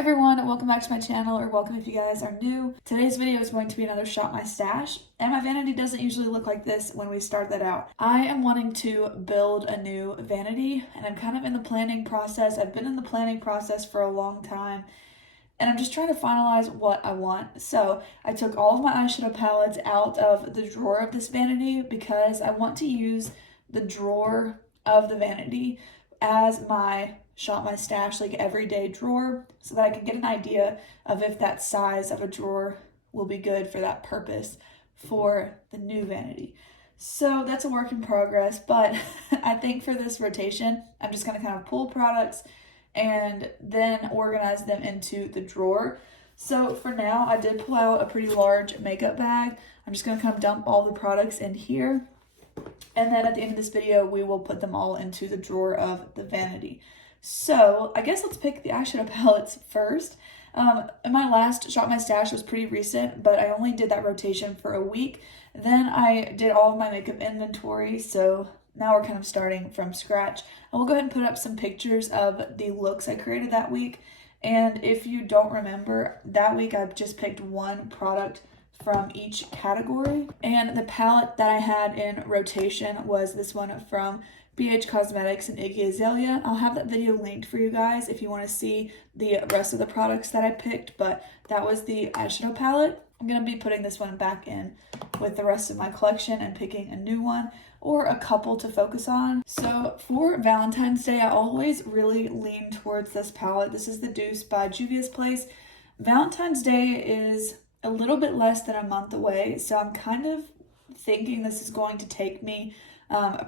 everyone, welcome back to my channel, or welcome if you guys are new. Today's video is going to be another Shop My Stash, and my vanity doesn't usually look like this when we start that out. I am wanting to build a new vanity, and I'm kind of in the planning process. I've been in the planning process for a long time, and I'm just trying to finalize what I want. So I took all of my eyeshadow palettes out of the drawer of this vanity because I want to use the drawer of the vanity as my Shop My Stash, like everyday drawer, so that I can get an idea of if that size of a drawer will be good for that purpose for the new vanity. So that's a work in progress, but I think for this rotation, I'm just gonna kind of pull products and then organize them into the drawer. So for now, I did pull out a pretty large makeup bag. I'm just gonna kind of dump all the products in here. And then at the end of this video, we will put them all into the drawer of the vanity. So I guess let's pick the eyeshadow palettes first. My last Shop My Stash was pretty recent, but I only did that rotation for a week. Then I did all of my makeup inventory, so now we're kind of starting from scratch. I will go ahead and put up some pictures of the looks I created that week. And if you don't remember, that week I just picked one product from each category. And the palette that I had in rotation was this one from BH Cosmetics and Iggy Azalea. I'll have that video linked for you guys if you want to see the rest of the products that I picked, but that was the eyeshadow palette. I'm going to be putting this one back in with the rest of my collection and picking a new one or a couple to focus on. So for Valentine's Day, I always really lean towards this palette. This is the Deuce by Juvia's Place. Valentine's Day is a little bit less than a month away, so I'm kind of thinking this is going to take me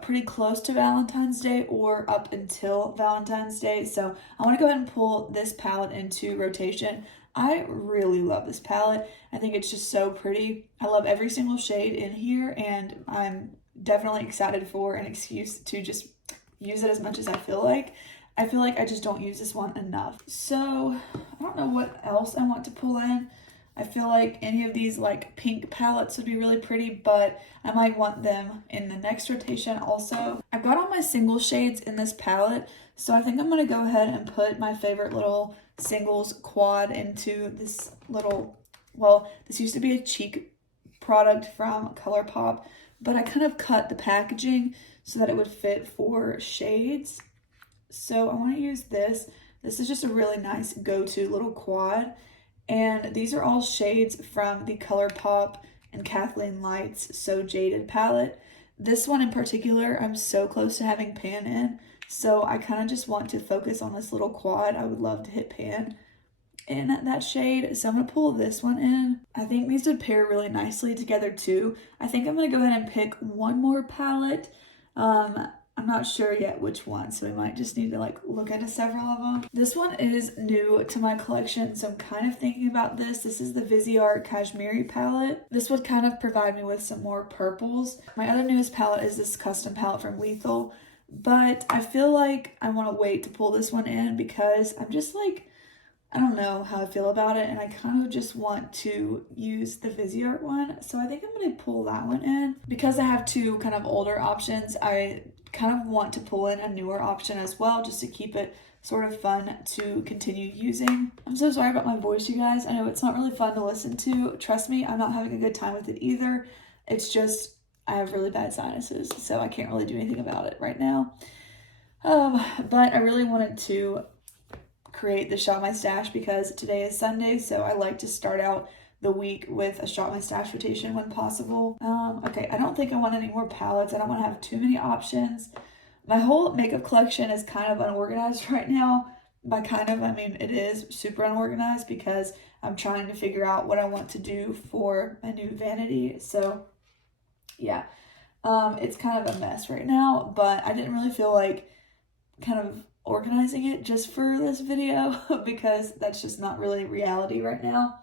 pretty close to Valentine's Day or up until Valentine's Day. So I want to go ahead and pull this palette into rotation. I really love this palette. I think it's just so pretty. I love every single shade in here, and I'm definitely excited for an excuse to just use it as much as I feel like. I feel like I just don't use this one enough. So I don't know what else I want to pull in. I feel like any of these like pink palettes would be really pretty, but I might want them in the next rotation also. I've got all my single shades in this palette, so I think I'm going to go ahead and put my favorite little singles quad into this little, well, this used to be a cheek product from ColourPop, but I kind of cut the packaging so that it would fit for shades. So I want to use this. This is just a really nice go-to little quad. And these are all shades from the ColourPop and Kathleen Light's So Jaded palette. This one in particular, I'm so close to having pan in, so I kind of just want to focus on this little quad. I would love to hit pan in that shade, so I'm going to pull this one in. I think these would pair really nicely together too. I think I'm going to go ahead and pick one more palette. I'm not sure yet which one, so we might just need to like look into several of them. This one is new to my collection, so I'm kind of thinking about this. This is the Viseart Kashmiri palette. This would kind of provide me with some more purples. My other newest palette is this custom palette from Lethal, but I feel like I want to wait to pull this one in because I'm just like, I don't know how I feel about it, and I kind of just want to use the Viseart one, so I think I'm going to pull that one in. Because I have two kind of older options, I kind of want to pull in a newer option as well, just to keep it sort of fun to continue using. I'm so sorry about my voice, you guys. I know it's not really fun to listen to. Trust me, I'm not having a good time with it either. It's just, I have really bad sinuses, so I can't really do anything about it right now. But I really wanted to create the Shop My Stash because today is Sunday, so I like to start out the week with a Shop My Stash rotation when possible. Okay, I don't think I want any more palettes. I don't want to have too many options. My whole makeup collection is kind of unorganized right now. By kind of, I mean it is super unorganized because I'm trying to figure out what I want to do for a new vanity. So yeah, it's kind of a mess right now, but I didn't really feel like kind of organizing it just for this video because that's just not really reality right now.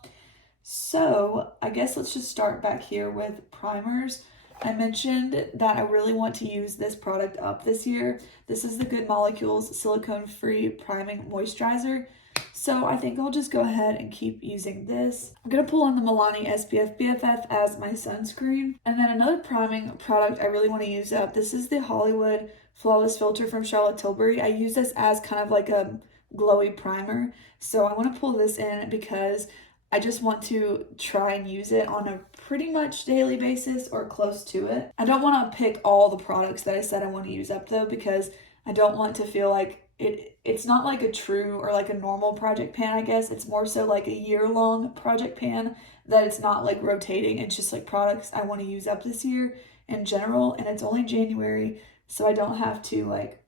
So I guess let's just start back here with primers. I mentioned that I really want to use this product up this year. This is the Good Molecules silicone-free priming moisturizer. So I think I'll just go ahead and keep using this. I'm going to pull on the Milani SPF BFF as my sunscreen. And then another priming product I really want to use up. This is the Hollywood Flawless Filter from Charlotte Tilbury. I use this as kind of like a glowy primer. So I want to pull this in because I just want to try and use it on a pretty much daily basis or close to it. I don't want to pick all the products that I said I want to use up though, because I don't want to feel like it's not like a true or like a normal project pan, I guess. It's more so like a year-long project pan that it's not like rotating. It's just like products I want to use up this year in general, and it's only January, so I don't have to like,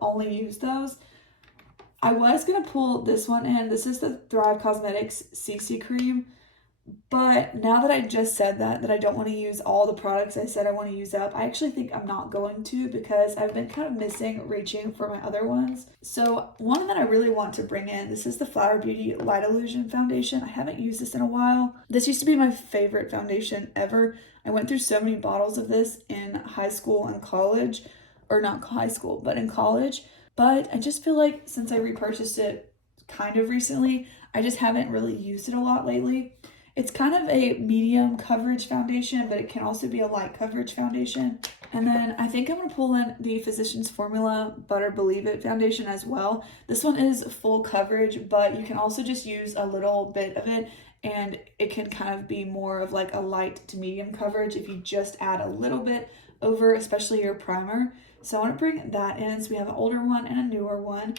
only use those. I was going to pull this one in. This is the Thrive Cosmetics CC Cream. But now that I just said that I don't want to use all the products I said I want to use up, I actually think I'm not going to, because I've been kind of reaching for my other ones. So one that I really want to bring in, this is the Flower Beauty Light Illusion Foundation. I haven't used this in a while. This used to be my favorite foundation ever. I went through so many bottles of this in high school and college, or not high school, but in college. But I just feel like since I repurchased it kind of recently, I just haven't really used it a lot lately. It's kind of a medium coverage foundation, but it can also be a light coverage foundation. And then I think I'm going to pull in the Physicians Formula Butter Believe It foundation as well. This one is full coverage, but you can also just use a little bit of it, and it can kind of be more of like a light to medium coverage if you just add a little bit over, especially your primer. So I want to bring that in. So we have an older one and a newer one.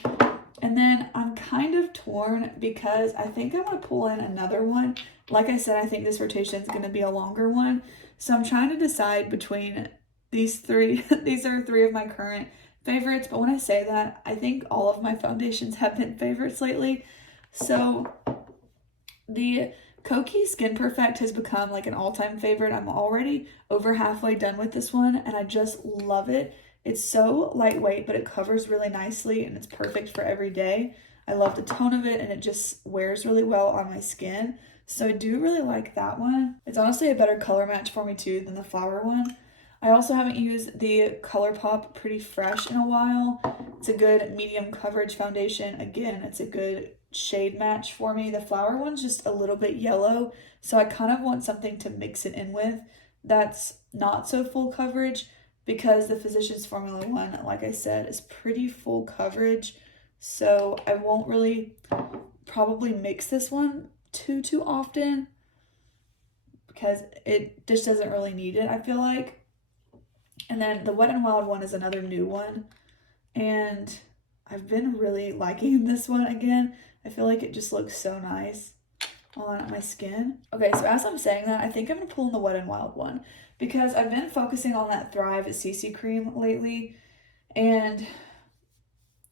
And then I'm kind of torn because I think I want to pull in another one. Like I said, I think this rotation is going to be a longer one. So I'm trying to decide between these three. These are three of my current favorites. But when I say that, I think all of my foundations have been favorites lately. So the Kokie Skin Perfect has become like an all-time favorite. I'm already over halfway done with this one, and I just love it. It's so lightweight, but it covers really nicely, and it's perfect for every day. I love the tone of it, and it just wears really well on my skin. So I do really like that one. It's honestly a better color match for me too than the flower one. I also haven't used the ColourPop Pretty Fresh in a while. It's a good medium coverage foundation. Again, it's a good shade match for me. The flower one's just a little bit yellow, so I kind of want something to mix it in with that's not so full coverage, because the Physicians Formula one, like I said, is pretty full coverage. So I won't really probably mix this one too often, because it just doesn't really need it, I feel like. And then the Wet n Wild one is another new one, and I've been really liking this one again. I feel like it just looks so nice on my skin. Okay, so as I'm saying that, I think I'm gonna pull in the Wet n Wild one, because I've been focusing on that Thrive CC cream lately, and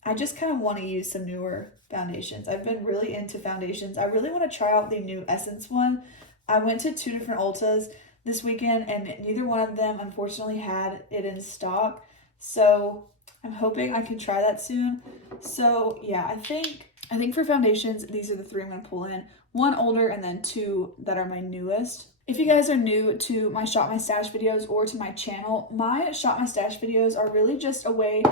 I just kind of want to use some newer foundations. I've been really into foundations. I really want to try out the new Essence one. I went to 2 different Ultas this weekend, and neither one of them unfortunately had it in stock. So I'm hoping I can try that soon. So yeah, I think for foundations, these are the 3 I'm going to pull in. 1 older and then 2 that are my newest. If you guys are new to my Shop My Stash videos or to my channel, my Shop My Stash videos are really just a way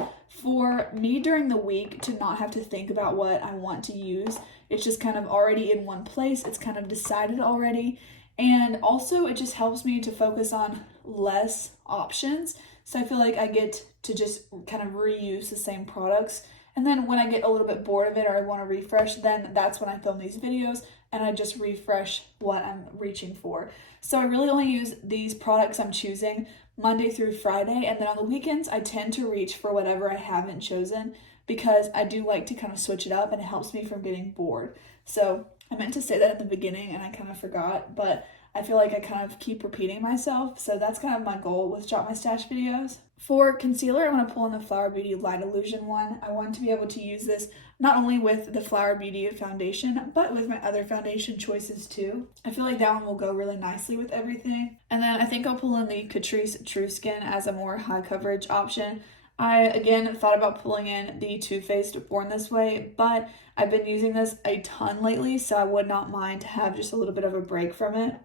for me during the week to not have to think about what I want to use. It's just kind of already in one place. It's kind of decided already. And also it just helps me to focus on less options. So I feel like I get to just kind of reuse the same products. And then when I get a little bit bored of it or I want to refresh, then that's when I film these videos and I just refresh what I'm reaching for. So I really only use these products I'm choosing Monday through Friday, and then on the weekends I tend to reach for whatever I haven't chosen, because I do like to kind of switch it up and it helps me from getting bored. So I meant to say that at the beginning and I kind of forgot, but I feel like I kind of keep repeating myself. So that's kind of my goal with Shop My Stash videos. For concealer, I'm going to pull in the Flower Beauty Light Illusion one. I want to be able to use this not only with the Flower Beauty foundation, but with my other foundation choices too. I feel like that one will go really nicely with everything. And then I think I'll pull in the Catrice True Skin as a more high coverage option. I, again, thought about pulling in the Too Faced Born This Way, but I've been using this a ton lately, so I would not mind to have just a little bit of a break from it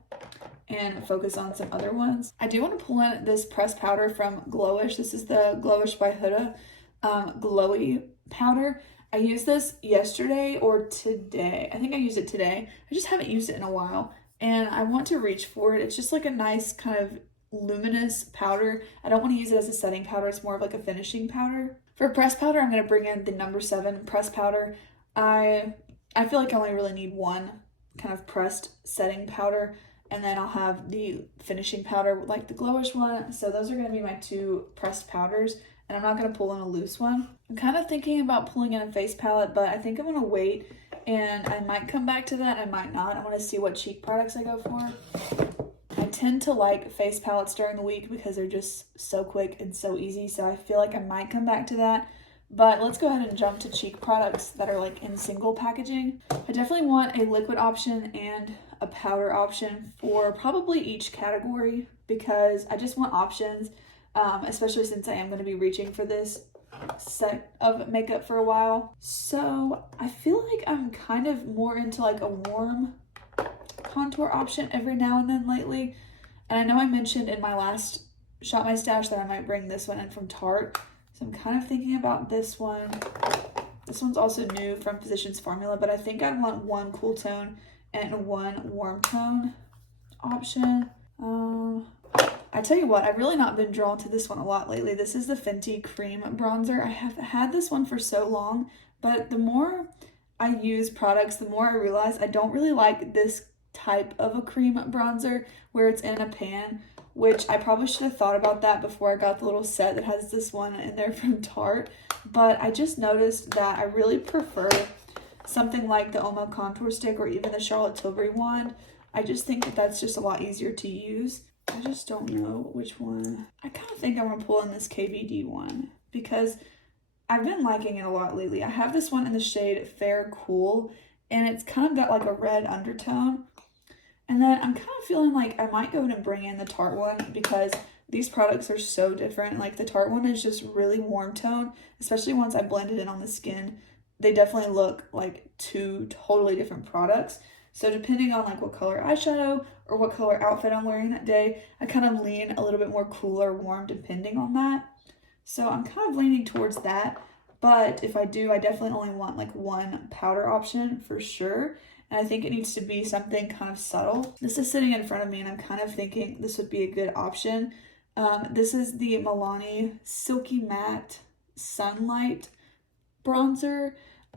and focus on some other ones. I do want to pull in this pressed powder from Glowish. This is the Glowish by Huda Glowy powder. I used this yesterday or today. I think I used it today. I just haven't used it in a while, and I want to reach for it. It's just like a nice kind of luminous powder. I don't want to use it as a setting powder. It's more of like a finishing powder. For pressed powder, I'm going to bring in the number 7 pressed powder. I feel like I only really need one kind of pressed setting powder, and then I'll have the finishing powder, like the glowish one. So those are going to be my 2 pressed powders, and I'm not going to pull in a loose one. I'm kind of thinking about pulling in a face palette, but I think I'm going to wait, and I might come back to that. I might not. I want to see what cheek products I go for. I tend to like face palettes during the week because they're just so quick and so easy, so I feel like I might come back to that. But let's go ahead and jump to cheek products that are like in single packaging. I definitely want a liquid option and a powder option for probably each category because I just want options, especially since I am going to be reaching for this set of makeup for a while. So I feel like I'm kind of more into like a warm contour option every now and then lately. And I know I mentioned in my last Shop My Stash that I might bring this one in from Tarte. So I'm kind of thinking about this one. This one's also new from Physicians Formula, but I think I want one cool tone and one warm tone option. I tell you what, I've really not been drawn to this one a lot lately. This is the Fenty Cream Bronzer. I have had this one for so long, but the more I use products, the more I realize I don't really like this type of a cream bronzer where it's in a pan, which I probably should have thought about that before I got the little set that has this one in there from Tarte. But I just noticed that I really prefer something like the Omo Contour Stick or even the Charlotte Tilbury wand. I just think that that's just a lot easier to use. I just don't know which one. I kind of think I'm going to pull in this KVD one because I've been liking it a lot lately. I have this one in the shade Fair Cool, and it's kind of got like a red undertone. And then I'm kind of feeling like I might go ahead and bring in the Tarte one because these products are so different. Like the Tarte one is just really warm tone, especially once I blend it in on the skin. They definitely look like 2 totally different products. So depending on like what color eyeshadow or what color outfit I'm wearing that day, I kind of lean a little bit more cool or warm depending on that. So I'm kind of leaning towards that. But if I do, I definitely only want like one powder option for sure. And I think it needs to be something kind of subtle. This is sitting in front of me and I'm kind of thinking this would be a good option. This is the Milani Silky Matte Sunlight Bronzer.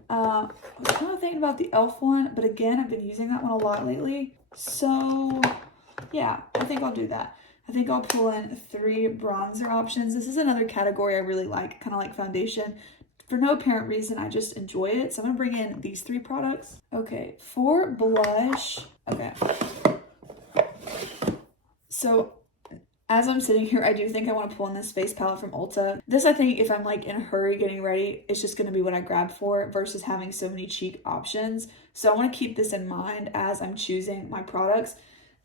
I was kind of thinking about the e.l.f. one, but again, I've been using that one a lot lately. So yeah, I think I'll do that. I think I'll pull in 3 bronzer options. This is another category I really like, kind of like foundation. For no apparent reason, I just enjoy it. So I'm going to bring in these 3 products. Okay, for blush, okay. So as I'm sitting here, I do think I want to pull in this face palette from Ulta. This, I think, if I'm like in a hurry getting ready, it's just going to be what I grab for versus having so many cheek options. So I want to keep this in mind as I'm choosing my products.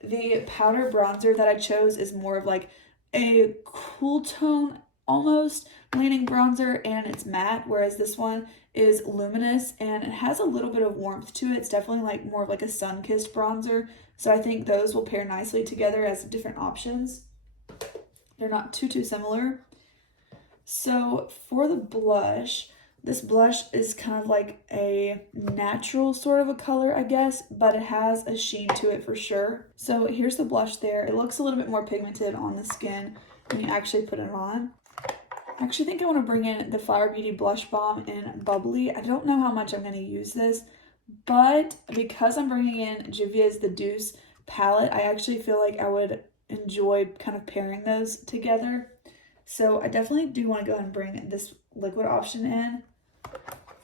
The powder bronzer that I chose is more of like a cool tone, almost leaning bronzer, and it's matte, whereas this one is luminous and it has a little bit of warmth to it. It's definitely like more of like a sun-kissed bronzer. So I think those will pair nicely together as different options. They're not too similar. So for the blush, this blush is kind of like a natural sort of a color, I guess, but it has a sheen to it for sure. So here's the blush there. It looks a little bit more pigmented on the skin when you actually put it on. I actually think I want to bring in the Flower Beauty Blush Balm in Bubbly. I don't know how much I'm going to use this, but because I'm bringing in Juvia's The Deuce palette, I actually feel like I would enjoy kind of pairing those together. So I definitely do want to go ahead and bring this liquid option in.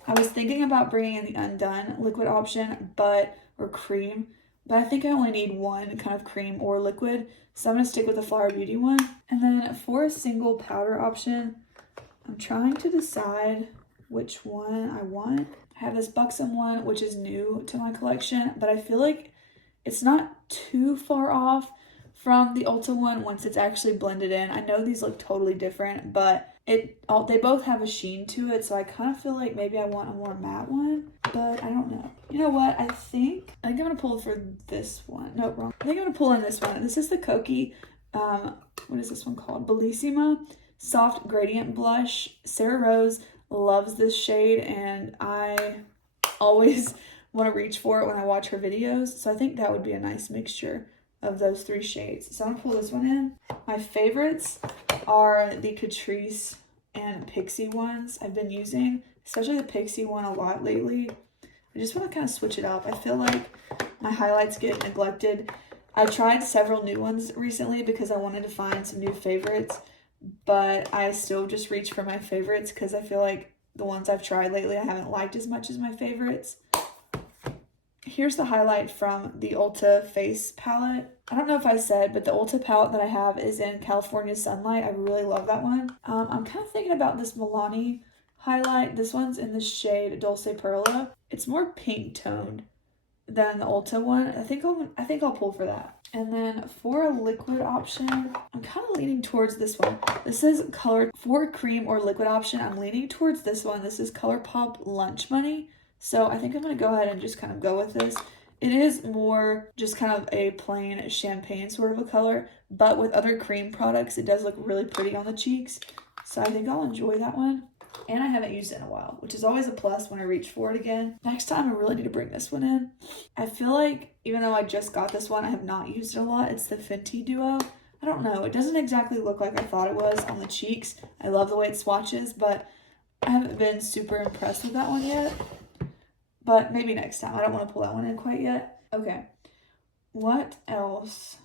I was thinking about bringing in the Undone liquid option, or cream, but I think I only need one kind of cream or liquid. So I'm going to stick with the Flower Beauty one. And then for a single powder option, I'm trying to decide which one I want. I have this Buxom one, which is new to my collection, but I feel like it's not too far off from the Ulta one once it's actually blended in. I know these look totally different, but they both have a sheen to it, so I kind of feel like maybe I want a more matte one, but I don't know. You know what? I think I'm gonna pull for this one. No, wrong. I think I'm gonna pull in this one. This is the Kokie, what is this one called? Bellissima Soft Gradient Blush. Sarah Rose loves this shade, and I always want to reach for it when I watch her videos, so I think that would be a nice mixture of those 3 shades. So I'm gonna pull this one in. My favorites are the Catrice and Pixie ones I've been using, especially the Pixie one a lot lately. I just want to kind of switch it up. I feel like my highlights get neglected. I tried several new ones recently because I wanted to find some new favorites, but I still just reach for my favorites because I feel like the ones I've tried lately I haven't liked as much as my favorites. Here's the highlight from the Ulta face palette. I don't know if I said, but the Ulta palette that I have is in California Sunlight. I really love that one. I'm kind of thinking about this Milani highlight. This one's in the shade Dulce Perla. It's more pink toned than the Ulta one. I think I'll pull for that. And then for a liquid option, I'm kind of leaning towards this one. This is colored for cream or liquid option. I'm leaning towards this one. This is ColourPop Lunch Money. So I think I'm going to go ahead and just kind of go with this. It is more just kind of a plain champagne sort of a color, but with other cream products, it does look really pretty on the cheeks. So I think I'll enjoy that one. And I haven't used it in a while, which is always a plus when I reach for it again. Next time, I really need to bring this one in. I feel like even though I just got this one, I have not used it a lot. It's the Fenty Duo. I don't know. It doesn't exactly look like I thought it was on the cheeks. I love the way it swatches, but I haven't been super impressed with that one yet. But maybe next time. I don't want to pull that one in quite yet. Okay. What else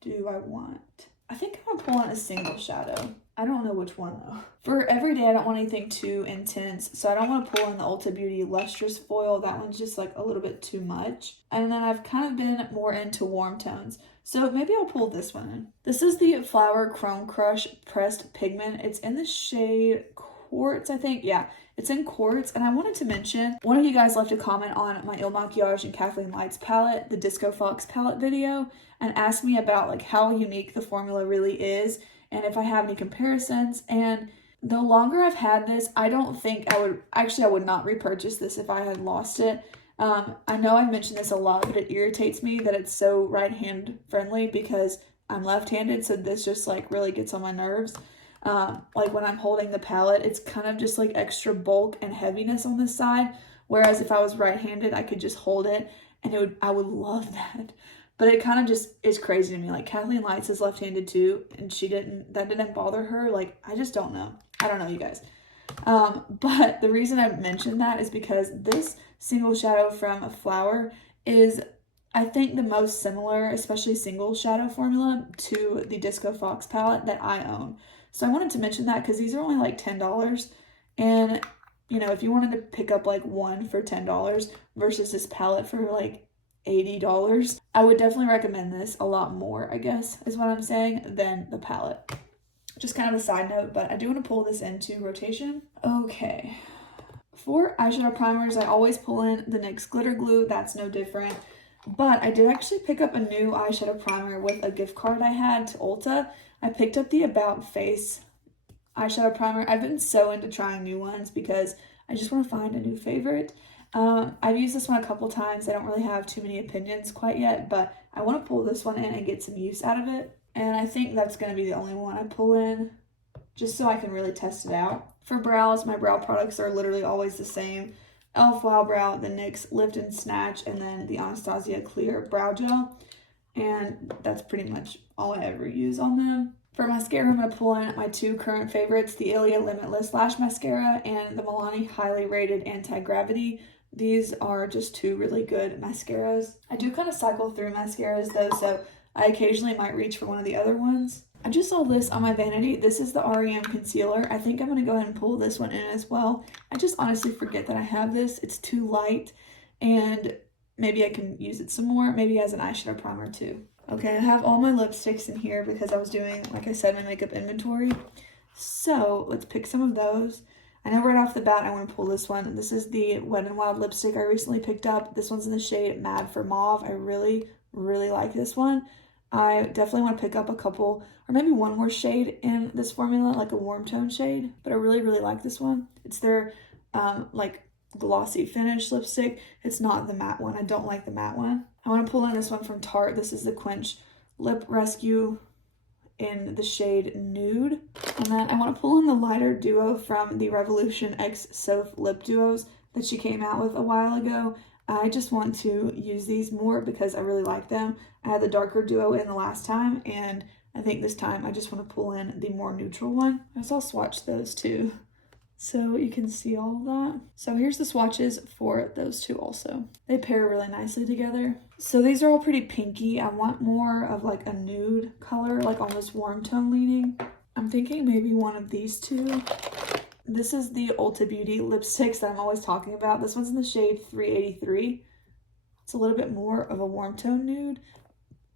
do I want? I think I'm going to pull on a single shadow. I don't know which one though. For everyday, I don't want anything too intense. So I don't want to pull in the Ulta Beauty Lustrous Foil. That one's just like a little bit too much. And then I've kind of been more into warm tones. So maybe I'll pull this one in. This is the Flower Chrome Crush Pressed Pigment. It's in the shade Quartz, I think. Yeah, it's in Quartz. And I wanted to mention, one of you guys left a comment on my Il Makiage and Kathleen Lights palette, the Disco Fox palette video, and asked me about like how unique the formula really is and if I have any comparisons. And the longer I've had this, I don't think I would not repurchase this if I had lost it. I know I mentioned this a lot, but it irritates me that it's so right hand friendly because I'm left-handed, so this just like really gets on my nerves. Like when I'm holding the palette, it's kind of just like extra bulk and heaviness on this side, whereas if I was right-handed, I could just hold it and I would love that. But it kind of just is crazy to me. Like Kathleen Lights is left-handed too, and that didn't bother her. Like, I just don't know. I don't know, you guys. But the reason I mentioned that is because this single shadow from Flower is, I think, the most similar, especially single shadow formula, to the Disco Fox palette that I own. So I wanted to mention that because these are only like $10. And, you know, if you wanted to pick up like one for $10 versus this palette for like $80, I would definitely recommend this a lot more, I guess, is what I'm saying, than the palette. Just kind of a side note, but I do want to pull this into rotation. Okay. For eyeshadow primers, I always pull in the NYX Glitter Glue. That's no different. But I did actually pick up a new eyeshadow primer with a gift card I had to Ulta. I picked up the About Face eyeshadow primer. I've been so into trying new ones because I just want to find a new favorite. I've used this one a couple times. I don't really have too many opinions quite yet, but I want to pull this one in and get some use out of it. And I think that's going to be the only one I pull in, just so I can really test it out. For brows, my brow products are literally always the same. e.l.f. Wow Brow, the NYX Lift and Snatch, and then the Anastasia Clear Brow Gel. And that's pretty much all I ever use on them. For mascara, I'm going to pull in my two current favorites, the Ilia Limitless Lash Mascara and the Milani Highly Rated Anti-Gravity. These are just two really good mascaras. I do kind of cycle through mascaras though, so I occasionally might reach for one of the other ones. I just saw this on my Vanity. This is the REM Concealer. I think I'm going to go ahead and pull this one in as well. I just honestly forget that I have this. It's too light, and maybe I can use it some more, maybe as an eyeshadow primer too. Okay, I have all my lipsticks in here because I was doing, like I said, my makeup inventory. So let's pick some of those. I know right off the bat I want to pull this one. This is the Wet n Wild lipstick I recently picked up. This one's in the shade Mad for Mauve. I really, really like this one. I definitely want to pick up a couple, or maybe one more shade in this formula, like a warm tone shade. But I really, really like this one. It's their like glossy finish lipstick. It's not the matte one. I don't like the matte one. I want to pull in this one from Tarte. This is the Quench Lip Rescue in the shade Nude. And then I want to pull in the lighter duo from the Revolution X Soph Lip Duos that she came out with a while ago. I just want to use these more because I really like them. I had the darker duo in the last time, and I think this time I just want to pull in the more neutral one. I guess I'll swatch those two so you can see all of that. So here's the swatches for those two also. They pair really nicely together. So these are all pretty pinky. I want more of like a nude color, like almost warm tone leaning. I'm thinking maybe one of these two. This is the Ulta Beauty lipsticks that I'm always talking about. This one's in the shade 383. It's a little bit more of a warm tone nude,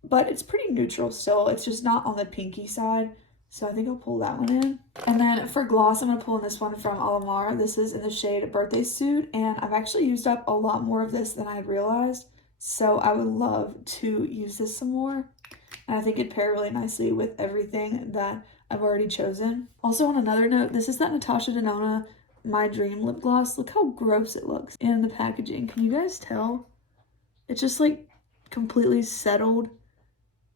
but it's pretty neutral still. It's just not on the pinky side. So I think I'll pull that one in. And then for gloss, I'm going to pull in this one from Alamar. This is in the shade Birthday Suit, and I've actually used up a lot more of this than I had realized. So I would love to use this some more. And I think it'd pair really nicely with everything that I've already chosen. Also on another note, this is that Natasha Denona My Dream lip gloss. Look how gross it looks in the packaging. Can you guys tell? It's just like completely settled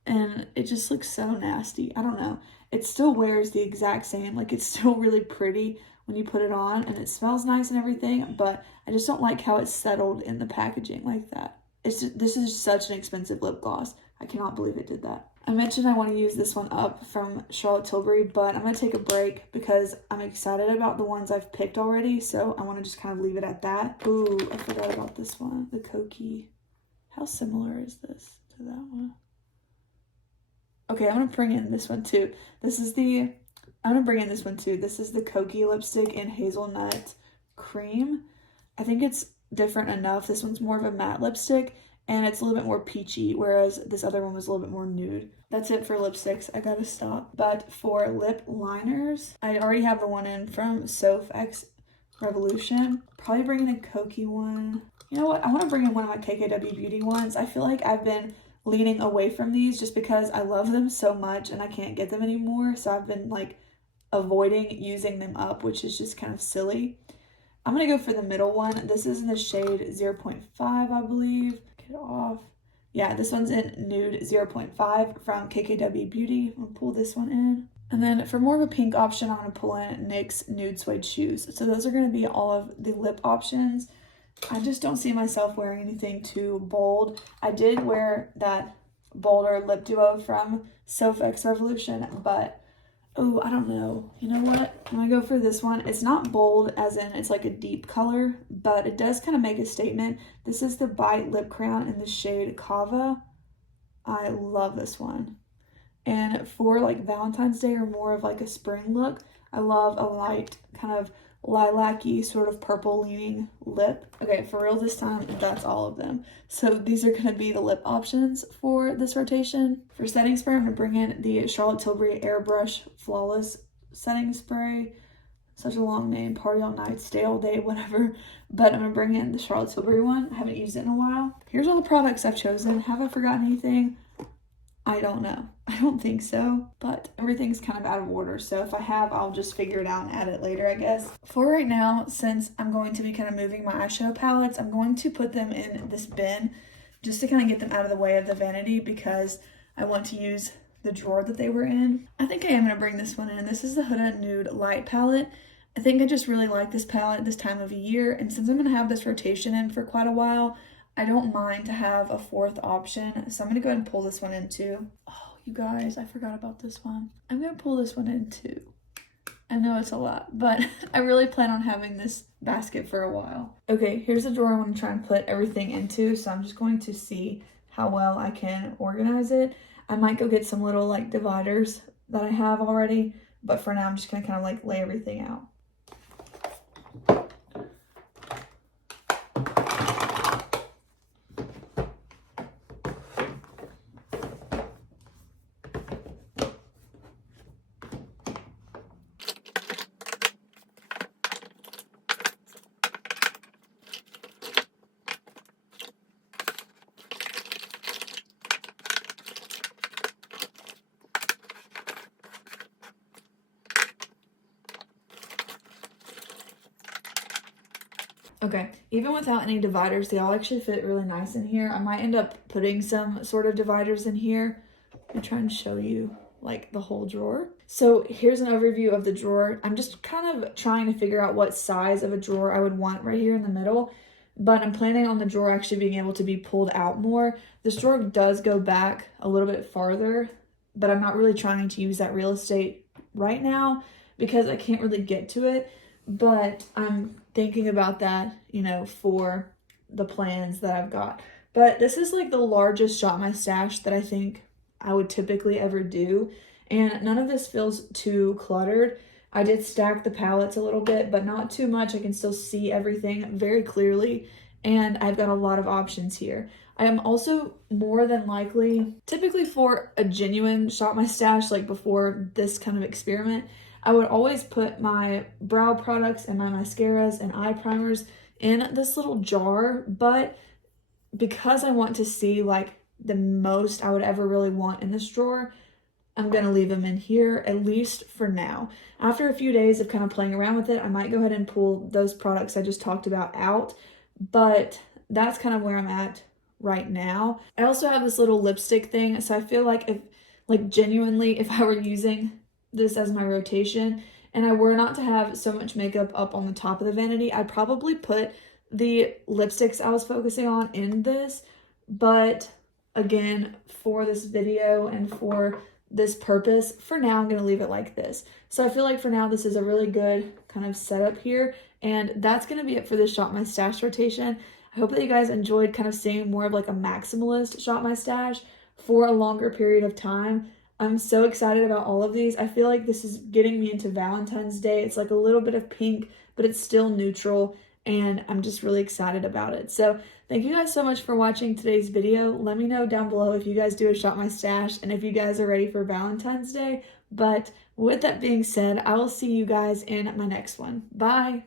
and it just looks so nasty. I don't know. It still wears the exact same, like it's still really pretty when you put it on and it smells nice and everything, but I just don't like how it's settled in the packaging like that. This is such an expensive lip gloss. I cannot believe it did that. I mentioned I want to use this one up from Charlotte Tilbury, but I'm going to take a break because I'm excited about the ones I've picked already, so I want to just kind of leave it at that. Ooh, I forgot about this one, the Koki. How similar is this to that one? Okay, I'm going to bring in this one too. This is the Koki lipstick in Hazelnut Cream. I think it's different enough. This one's more of a matte lipstick and it's a little bit more peachy, whereas this other one was a little bit more nude. That's it for lipsticks. I gotta stop. But for lip liners, I already have the one in from Soph X Revolution. Probably bringing the Koki one. You know what? I want to bring in one of my KKW Beauty ones. I feel like I've been leaning away from these just because I love them so much and I can't get them anymore. So I've been like avoiding using them up, which is just kind of silly. I'm going to go for the middle one. This is in the shade 0.5, I believe. Get it off. Yeah, this one's in nude 0.5 from KKW Beauty. I'm going to pull this one in. And then for more of a pink option, I'm going to pull in NYX Nude Suede Shoes. So those are going to be all of the lip options. I just don't see myself wearing anything too bold. I did wear that bolder lip duo from Soph X Revolution, but oh, I don't know. You know what? I'm gonna go for this one. It's not bold as in it's like a deep color, but it does kind of make a statement. This is the Bite Lip Crown in the shade Kava. I love this one. And for like Valentine's Day or more of like a spring look, I love a light kind of lilac-y sort of purple leaning lip. Okay, for real this time, that's all of them. So these are going to be the lip options for this rotation. For setting spray, I'm going to bring in the Charlotte Tilbury Airbrush Flawless Setting Spray. Such a long name, party all night, stay all day, whatever. But I'm going to bring in the Charlotte Tilbury one. I haven't used it in a while. Here's all the products I've chosen. Have I forgotten anything? I don't know. I don't think so, but everything's kind of out of order. So if I have, I'll just figure it out and add it later, I guess. For right now, since I'm going to be kind of moving my eyeshadow palettes, I'm going to put them in this bin just to kind of get them out of the way of the Vanity because I want to use the drawer that they were in. I think I am going to bring this one in. This is the Huda Nude Light palette. I think I just really like this palette this time of year, and since I'm going to have this rotation in for quite a while, I don't mind to have a fourth option, so I'm going to go ahead and pull this one in too. Oh, you guys, I forgot about this one. I'm going to pull this one in too. I know it's a lot, but I really plan on having this basket for a while. Okay, here's the drawer I want to try and put everything into, so I'm just going to see how well I can organize it. I might go get some little like dividers that I have already, but for now I'm just going to kind of like lay everything out. Okay, even without any dividers, they all actually fit really nice in here. I might end up putting some sort of dividers in here. I'm trying to show you like the whole drawer. So here's an overview of the drawer. I'm just kind of trying to figure out what size of a drawer I would want right here in the middle, but I'm planning on the drawer actually being able to be pulled out more. This drawer does go back a little bit farther but I'm not really trying to use that real estate right now because I can't really get to it. But I'm thinking about that, you know, for the plans that I've got. But this is like the largest Shop My Stash that I think I would typically ever do. And none of this feels too cluttered. I did stack the palettes a little bit, but not too much. I can still see everything very clearly. And I've got a lot of options here. I am also more than likely, typically for a genuine Shop My Stash, like before this kind of experiment, I would always put my brow products and my mascaras and eye primers in this little jar, but because I want to see like the most I would ever really want in this drawer, I'm going to leave them in here, at least for now. After a few days of kind of playing around with it, I might go ahead and pull those products I just talked about out, but that's kind of where I'm at right now. I also have this little lipstick thing, so I feel like genuinely, if I were using this as my rotation and I were not to have so much makeup up on the top of the vanity, I'd probably put the lipsticks I was focusing on in this. But again, for this video and for this purpose, for now I'm going to leave it like this. So I feel like for now this is a really good kind of setup here, and that's going to be it for this Shop My Stash rotation. I hope that you guys enjoyed kind of seeing more of like a maximalist Shop My Stash for a longer period of time. I'm so excited about all of these. I feel like this is getting me into Valentine's Day. It's like a little bit of pink, but it's still neutral, and I'm just really excited about it. So thank you guys so much for watching today's video. Let me know down below if you guys do a Shop My Stash and if you guys are ready for Valentine's Day. But with that being said, I will see you guys in my next one. Bye!